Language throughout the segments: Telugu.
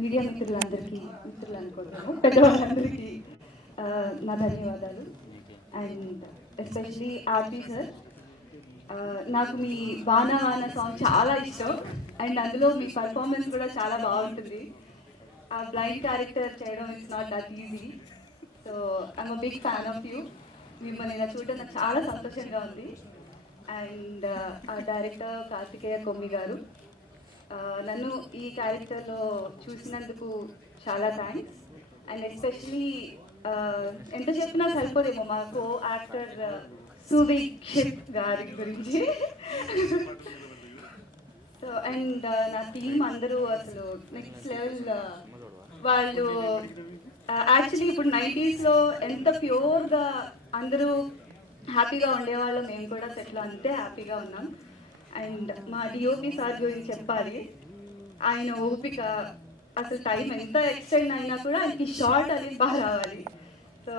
మీడియా మిత్రులందరికీ అనుకుంటున్నాను పెద్దవాళ్ళందరికీ నా ధన్యవాదాలు. అండ్ ఎస్పెషలీ ఆర్పీ సార్, నాకు మీ వానా వానా సాంగ్ చాలా ఇష్టం. అండ్ అందులో మీ పర్ఫార్మెన్స్ కూడా చాలా బాగుంటుంది. ఆ బ్లైండ్ క్యారెక్టర్ చేయడం it's not that easy. So I'm a big fan of you. మిమ్మల్ని ఇలా చూడడం నాకు చాలా సంతోషంగా ఉంది. అండ్ ఆ డైరెక్టర్ కార్తికేయ కొమ్మి గారు, నన్ను ఈ క్యారెక్టర్లో చూసినందుకు చాలా థ్యాంక్స్. అండ్ ఎస్పెషలీ ఎంత చెప్పినా సరిపోదేమో మా కో యాక్టర్ సువీక్షిత్ గారి గురించి. సో అండ్ నా టీమ్ అందరూ అసలు నెక్స్ట్ లెవెల్. వాళ్ళు యాక్చువల్లీ ఇప్పుడు 90sలో ఎంత ప్యూర్గా అందరూ హ్యాపీగా ఉండేవాళ్ళం, మేము కూడా సెట్లో అంతే హ్యాపీగా ఉన్నాం. అండ్ మా డిఓపి సార్ గురించి చెప్పాలి. ఆయన ఓపిక, అసలు టైం ఎంత ఎక్స్టెండ్ అయినా కూడా ఆయనకి షార్ట్ అనేది బాగా రావాలి. సో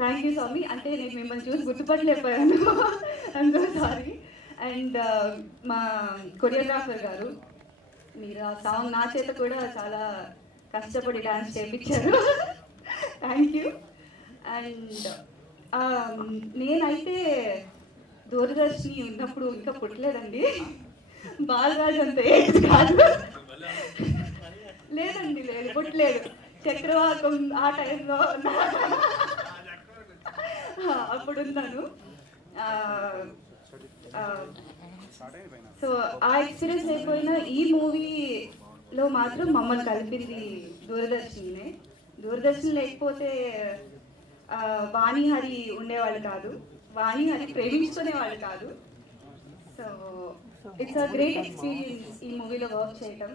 థ్యాంక్ యూ స్వామి. అంటే నేను మిమ్మల్ని చూసి గుర్తుపట్టలేకపోయాను, ఐఎమ్ సో సారీ. అండ్ మా కొరియోగ్రాఫర్ గారు, మీరు ఆ సాంగ్ నా చేత కూడా చాలా కష్టపడి డాన్స్ చేయించారు, థ్యాంక్ యూ. అండ్ నేనైతే దూరదర్శిని ఉన్నప్పుడు ఇంకా పుట్టలేదండి. బాలరాజు అంత ఏజ్ కాదు, లేదండి, లేదు పుట్టలేదు. చక్రవాకం ఆ టైంలో అప్పుడున్నాను. సో ఆ ఎక్స్పీరియన్స్ అయిపోయినా ఈ మూవీలో మాత్రం మమ్మల్ని కలిపింది దూరదర్శినే. దూరదర్శన్ లేకపోతే వాణిహరి ఉండేవాళ్ళు కాదు, వాణిహరి ప్రేమించుకునేవాళ్ళు కాదు. So it's a great experience ఈ మూవీలో వర్క్ చేయటం.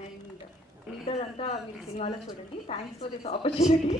అండ్ మిగతాదంతా మీరు సినిమాలో చూడండి. Thanks for this opportunity.